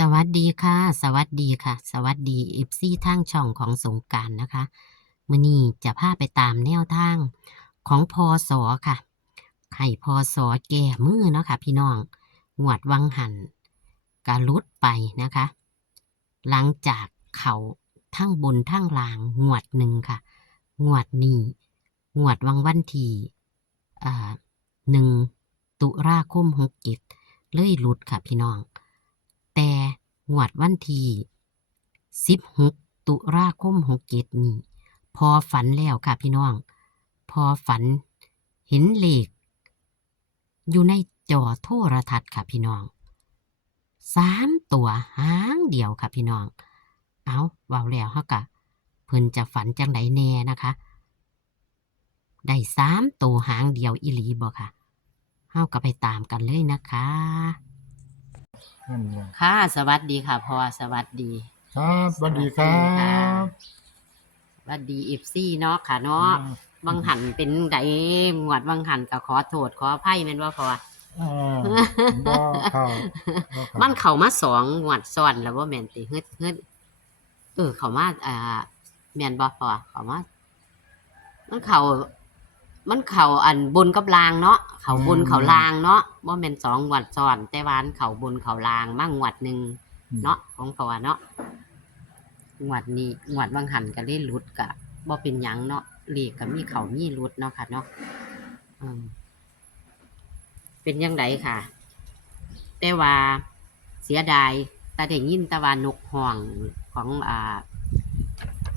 สวัสดีค่ะ สวัสดีค่ะ สวัสดีเอฟซีทางช่องของสงการนะคะมื่อนี้จะพาไปตามแนวทางของพอสอค่ะให้พอสอแก่มือเนาะค่ะพี่น้องงวดวังหันกาลุดไปนะคะ หลังจากเขาทั้งบนทั้งล่างงวดหนึ่งค่ะงวดนี้งวดวังวันทีอ่าหนึ่งตุลาคมหกเจ็ดเลยหลุดค่ะพี่น้อง แต่งวดวันที่16 ตุลาคม67นี้ พอฝันแล้วค่ะพี่น้อง พอฝันเห็นเลข อยู่ในจอโทรทัศน์ค่ะพี่น้องสามตัวหางเดียวค่ะพี่น้อง เอาเบาแล้วฮะกะเพิ่นจะฝันจังไดแน่นะคะ ได้สามตัวหางเดียวอีหลีบ่ค่ะเฮาก็ไปตามกันเลยนะคะ นั่นแหละค่ะ สวัสดีค่ะพ่อสวัสดีครับสวัสดีครัสวัสดีค่ะบสวัสดีเอฟซีเนาะค่ะเนาะวังหันเป็นไดหมวดวังหันก็ขอโทษขออภัยแม่นว่าพ่ออ่าบ่เข้าบ่เข้ามันเข้ามาสองหวดซ้อนแล้วว่าแม่นติเฮ็ดเฮ็ดเออเข้ามาอ่าแม่นบ่พ่อเข้ามามันเข้า มันเข้าอันบนกับลางเนาะเข้าบนเข้าลางเนาะบ่แม่นสองหวดซ้อนแต่ว่าอันเข้าบนเข้าลางมาหวดหนึงเนาะของพ่อเนาะงวดนี้งวดบางหันก็เลยหลุดกะบ่เป็นหยังเนาะเลขก็มีเขามีหลุดเนาะค่ะเนาะอืมเป็นยังไงค่ะ แต่ว่าเสียดายแต่ได้ยินแตะวันนกห่วงของอ่า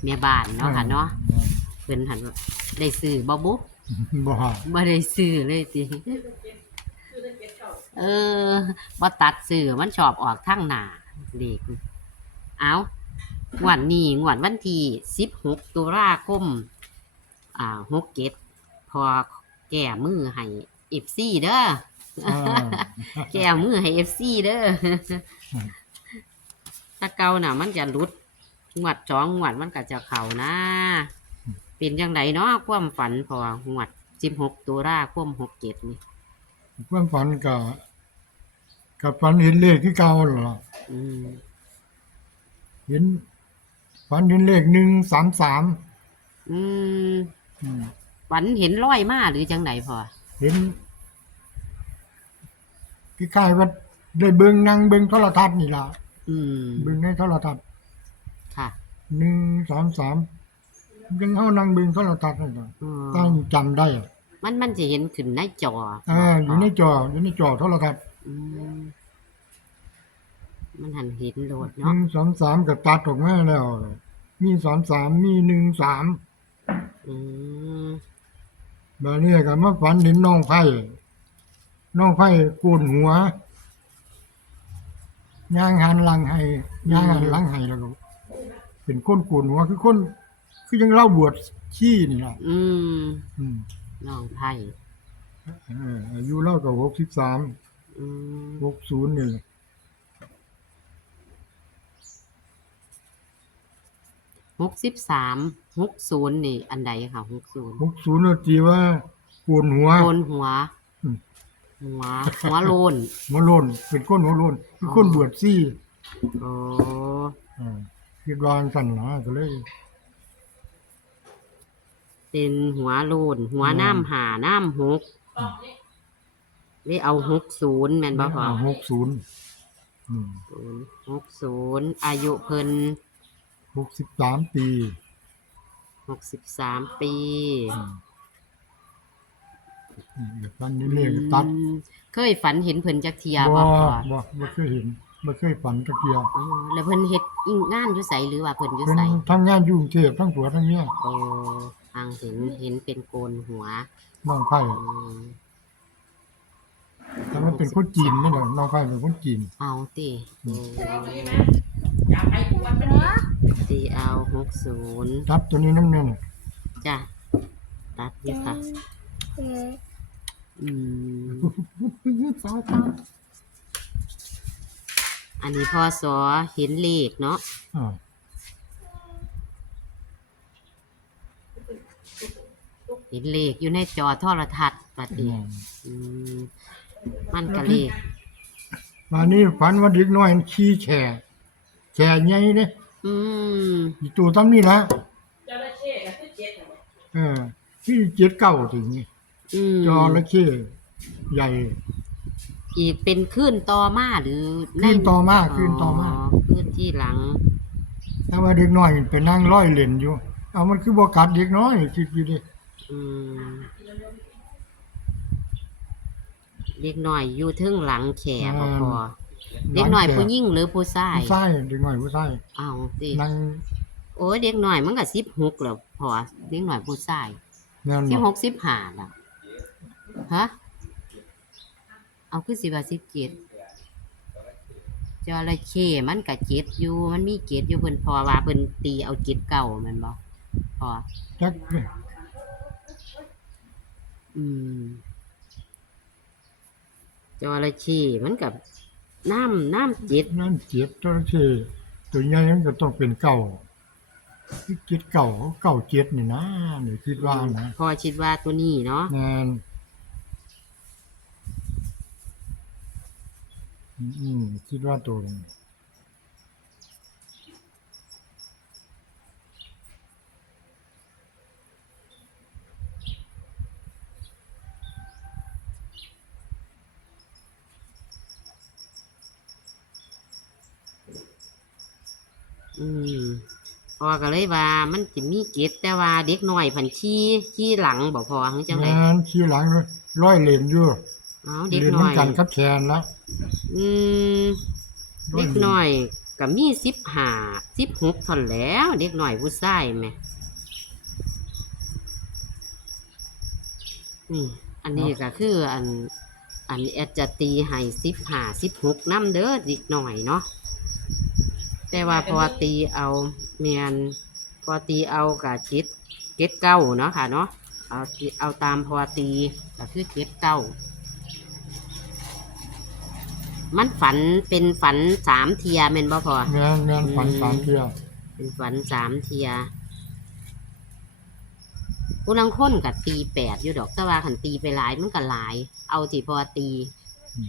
เมียบ้านเนาะค่ะเนาะเพิ่นหันว่าได้ซื้อบ่บุ บ่บ่ได้ซื้อเลยติเออบ่ตัดซื้อมันชอบออกทางหน้าเลขเอางวดนี้งวดวันที่16ตุลาคมอ่า67พอแก้มือให้ FC เด้ออ่าแก้มือให้ FC เด้อถ้าเก่าน่ะ มันจะหลุดงวดสองงวดมันก็จะเข้านะ เป็นจังไดเนาะความฝันพองวด16ตุลาคม67นี่เพิ่นฝันก็กับฝันเห็นเลขที่เก่านั่นล่ะอืมเห็นฝันเห็นเลข133อืมอืมฝันเห็นร้อยมาหรือจังไดพอเห็นคล้ายๆว่าได้เบิ่งนั่งเบิ่งโทรทัศน์นี่ล่ะอืมเบิ่งในโทรทัศน์ค่ะ133 ยังเฮานั่งเบิ่งโทรทัศน์นั่นล่ะอืมตั้งจำได้อะมันมันจะเห็นขึ้นในจออ่าอยู่ในจออยู่ในจอโทรทัศน์อืมมันหันเห็นโลดหเนาะนึ่งสองสามก็ตัดออกมาแล้ว มีสามสามมีหนึ่งสามอืมแบบนี้ก็มาฝันเห็นน้องไผ่น้องไผ่โกนหัวย่างหันหลังให้ย่างหันหลังให้แล้วก็เป็นคนโกนหัวคือคน คือยังเล่าบวชขี้นี่แหละอืมอืมน้องไผ่เอออายุเล่ากับหกสิบสามอืมหกศูนย์นี่หกสิบสามหกศูนย์นี่ อันใดค่ะหกศูนย์หกศูนย์จีว่าโกนหัว โกนหัว อืม หัว หัวโลนหัวโลนเป็นคนหัวโลนคือคนบวชซี่โอ้อ่าคิดวาจั่งสั่นนะก็เลย เป็นหัวโลนหัวอืมน้ำหาน้ำหกได้เอาหกศูนย์แม่นบ่พอหกศูนย์อืมศูนย์หกศูนย์อายุเพิ่นหกสิบสามปีหกสิบสามปีอืมอืมแบบนั้นนี่เลขตัดอืมเคยฝันเห็นเพิ่นจักเทียบ่บ่พอบ่บ่เคยเห็นบ่เคยฝันตะเกียบอ๋อแล้วเพิ่นเฮ็ดอิงงานอยู่ไสหรือว่าเพิ่นอยู่เป็นไสทำงานอยู่กรุงเทพทั้งผัวทั้งเมียโอ้ ทางเห็นเห็นเป็นโกนหัวน้องไผ่อืมแต่มันเป็นคนจีนนี่แหละน้องไผ่เป็นคนจีนเอาติโอ้ตีเอาหกศูนย์รับตัวนี้น้ำเน่นจ้ะตัดนี่ค่ะ อืม สาวตาอันนี้พอสอเห็นเลขเนาะ อ่า เห็นเลขอยู่ในจอโทรทัศน์ปฏิอืมอืมมันก็เลขมานี่ฝันว่าเด็กน้อยมันขี่แช่แช่ใหญ่เด้อืมอีตัวซ้ำนี่ละจระเข้ก็คือเจ็ดนั่นแหละเออที่เจ็ดเก้าถึงนี่อืมจอระเข้ใหญ่ อีกเป็นคลื่นต่อมาหรือคลื่นต่อมาคลื่นต่อมาคลื่นที่หลัง แต่ว่าเด็กน้อยมันไปนั่งร้อยเล่นอยู่ เอามันคือบ่กัดเด็กน้อยคิดอยู่ดิอืม เด็กหน่อยอยู่เทึงหลังแขบ่พอเด็กหน่อยผู้หญิงหรือผู้ชายผู้ชายเด็กน้อยผู้ชายเอาสินั่งโอ้ยเด็กหน่อยมันก็สิบหกแล้วพอเด็กหน่อยผู้ชายนั่นสิบหบ่กสิบห้าแล้วฮะเอาคือสิบว่าสิบเจ็ดจระเข้มันก็เจ็ดอยู่มันมีเจ็ดอยู่เพิ่นพอว่าเพิ่นตีเอาเจ็ดเก่าแมันบ่พอจัก อืมจระเข้มันกับน้ำน้ำเจ็ดนั่นเจ็ดจระเข้ตัวใหญ่มันก็ต้องเป็นเก่าที่เจ็ดเก่าเก่าเจ็ดนี่นะนี่คิดว่านะพอคิดว่าตัวนี้เนาะงานอืมคิดว่าตัวนี้ อืมพอก็เลยว่ามันจะมีเจ็ดแต่ว่าเด็กน้อยพันขี้ขี้หลังบอกพอหึจังไดงานขี่หลังร้อยเหรียญอยู่เอาเหเด็กรียญน้มัอนยกันกับแขนละอืมเด็กน้อยก็มีสิบห้าสิบหกท่อนแหล้ว เด็กน้อยผู้ชายแหม่นี่อันนี้ก็คืออัน อันแอดจะตีให้สิบห้าสิบหกน้ำเด้อเด็กหน่อยเนาะ แต่ว่าพอตีเอาเมียนพอตีเอากับเจ็ดเจ็ดเก้าเนาะค่ะเนาะเอาตีเอาตามพอตีก็คือเจ็ดเก้ามันฝันเป็นฝันสามเทียแม่นบ่พองานงานฝันอืมสามเที่ยวเป็นฝันสามเทียผู้ลังคนกับตีแปดอยู่ดอกแต่ว่าขันตีไปหลายมันก็หลาย เอาที่พอตี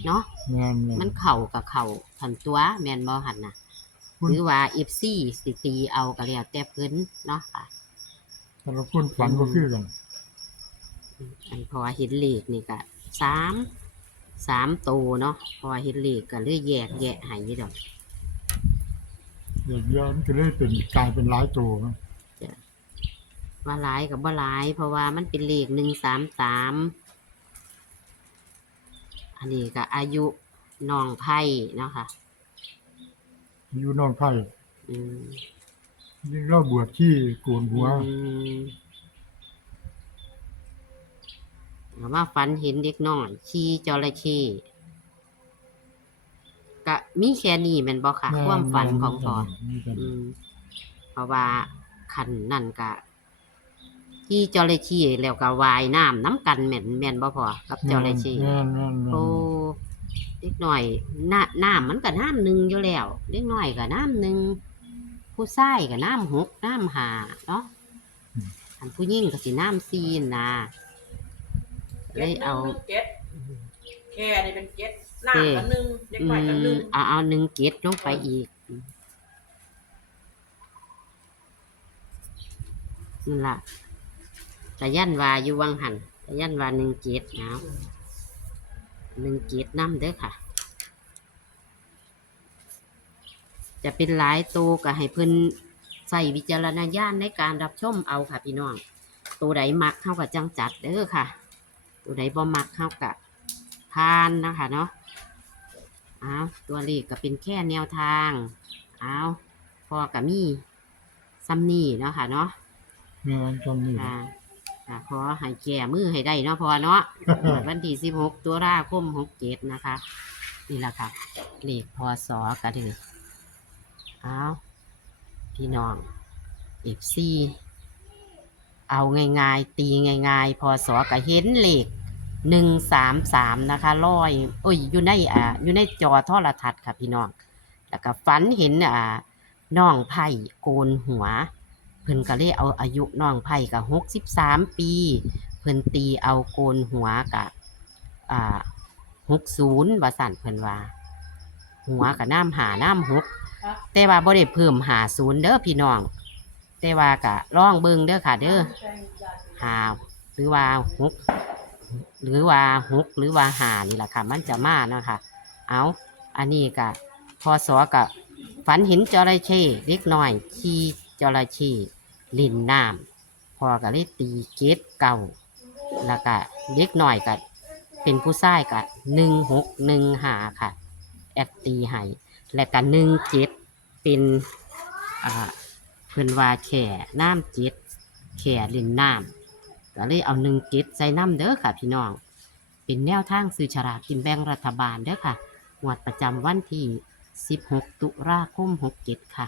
เนาะงานงานมันเข่ากับเข่าขันตัวแมนบอหันนะคุณ หรือว่าอีฟซี่สิตีเอาก็แล้วแต่เพิ่นเนาะค่ะแต่ละคนฝันก็คือกันอันพอเห็นเลขนี่ก็สามสามโตวเนาะพอเห็นเลขก็เลยแยกแยะให้อยู่ดอกเดี๋ยวเดี๋ยวมันก็เลยเป็นกลายเป็นหลายตัวนะว่าหลายกับว่าหลาย เพราะว่ามันเป็นเลขหนึ่งสามสามอันนี้ก็อายุน้องไพ่เนาะค่ะ อยู่น้องไผ่อืมยิ่งเล่าบวชที่โกนหัว อืมเอาว่าฝันเห็นเด็กน้อยขี่จระเข้ก็มีแค่นี้แมันบอกค่ะแม่นความฝันของพ่อมีกันอืมเพราะว่าขันนั่นกะขี่จระเข้แล้วก็วายน้ำน้ำกันแม่นแม่นบ่พอกับจระเข้งานงานงานโอ้ เล็กหน่อยน้าน้ำมันก็น้ำหนึ่งอยู่แล้วเล็กหน่อยก็น้ำหนึ่งผู้ชายก็น้ำหกน้ำหาเนาะอันผู้หญิงก็สิน้ำซีนนะเลยเอาเจ็ดแค่นี่เป็นเจ็ดหน้ากันหนึ่งเด็กอืใหม่กันหนึ่มงเอาเอาหนึ่งเกตลงไปอีกนั่นล่ะแต่ยันว่าอยู่วังหันแต่ยันว่าหนึ่งเกตนะ หนึ่งเกตน้ำเด้อค่ะ จะเป็นหลายตัวก็ให้เพิ่นใส่วิจารณญาณในการรับชมเอาค่ะพี่น้อง ตัวใดมักเข้ากับจังจัดเด้อค่ะ ตัวใดบ่มักเข้ากับพานนะคะเนาะเอาตัวเลขก็เป็นแค่แนวทางเอาพอกับมีซัมนี่เนาะค่ะเนาะงานจำนี่ค่ะ ค่ะขอให้แก่มือให้ได้เนาะพอเนาะ วันที่สิบหกตุลาคมหกเจ็ดนะคะ นี่แหละค่ะเลขพศกระดือเอาพี่น้องเอฟซีเอาง่ายๆ ตีง่ายๆพศก็เห็นเลขหนึ่งสามสามนะคะลอยโอ้ยอยู่ในอ่าอยู่ในจอโทรทัศน์ค่ะพี่น้อง แล้วก็ฝันเห็นอ่าน้องไผ่โกนหัว เพิ่นก็เลยเอาอายุน้องไผ่กับหกสิบสามปี เพิ่นตีเอาโกนหัวกับอ่าหกศูนย์ว่าสั่นเพิ่นว่า หัวกับน้ำหาน้ำหกแต่ว่าบ่ได้เพิ่มหาศูนย์เด้อพี่น้อง แต่ว่าก็ล่องเบิ่งเด้อค่ะ เด้อหาหรือว่าหกหรือว่าหกหรือว่าหานี่แหละค่ะ มันจะมาเนาะค่ะ เอาอันนี้ก็พอสอกับฝันเห็นจระเข้เล็กน้อยขี่ จระเข้ลินน้ำพอก็เลยตีเกตเก่าแล้วก็เล็กหน้อยก็เป็นผู้ชายก็หนึ่งหกหนึ่งหาค่ะ แอดตีให้และก็หนึ่งเจ็ดเป็นอ่าเพิ่อนว่าแข่น้ำเจ็ดแข่ลินน้ำก็เลยเอาหนึ่งเจ็ดใส่น้ำเด้อค่ะ พี่น้อง เป็นแนวทางซื้อฉลากกินแบ่งรัฐบาลเด้อค่ะงวดประจำวันที่ 16 ตุลาคม 67 ค่ะ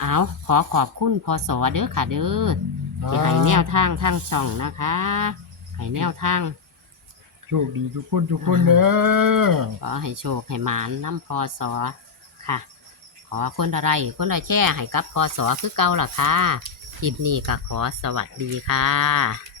เอาขอขอบคุณพอสอเด้อค่ะเด้อที่ให้แนวทางทางช่องนะคะให้แนวทางโชคดีทุกคนทุกคนเด้อขอให้โชคให้หมานน้ำพอสอค่ะ ขอคนอะไรคนใดแช่ให้กับพอสอคือเก่าล่ะค่ะคลิปนี้ก็ขอสวัสดีค่ะ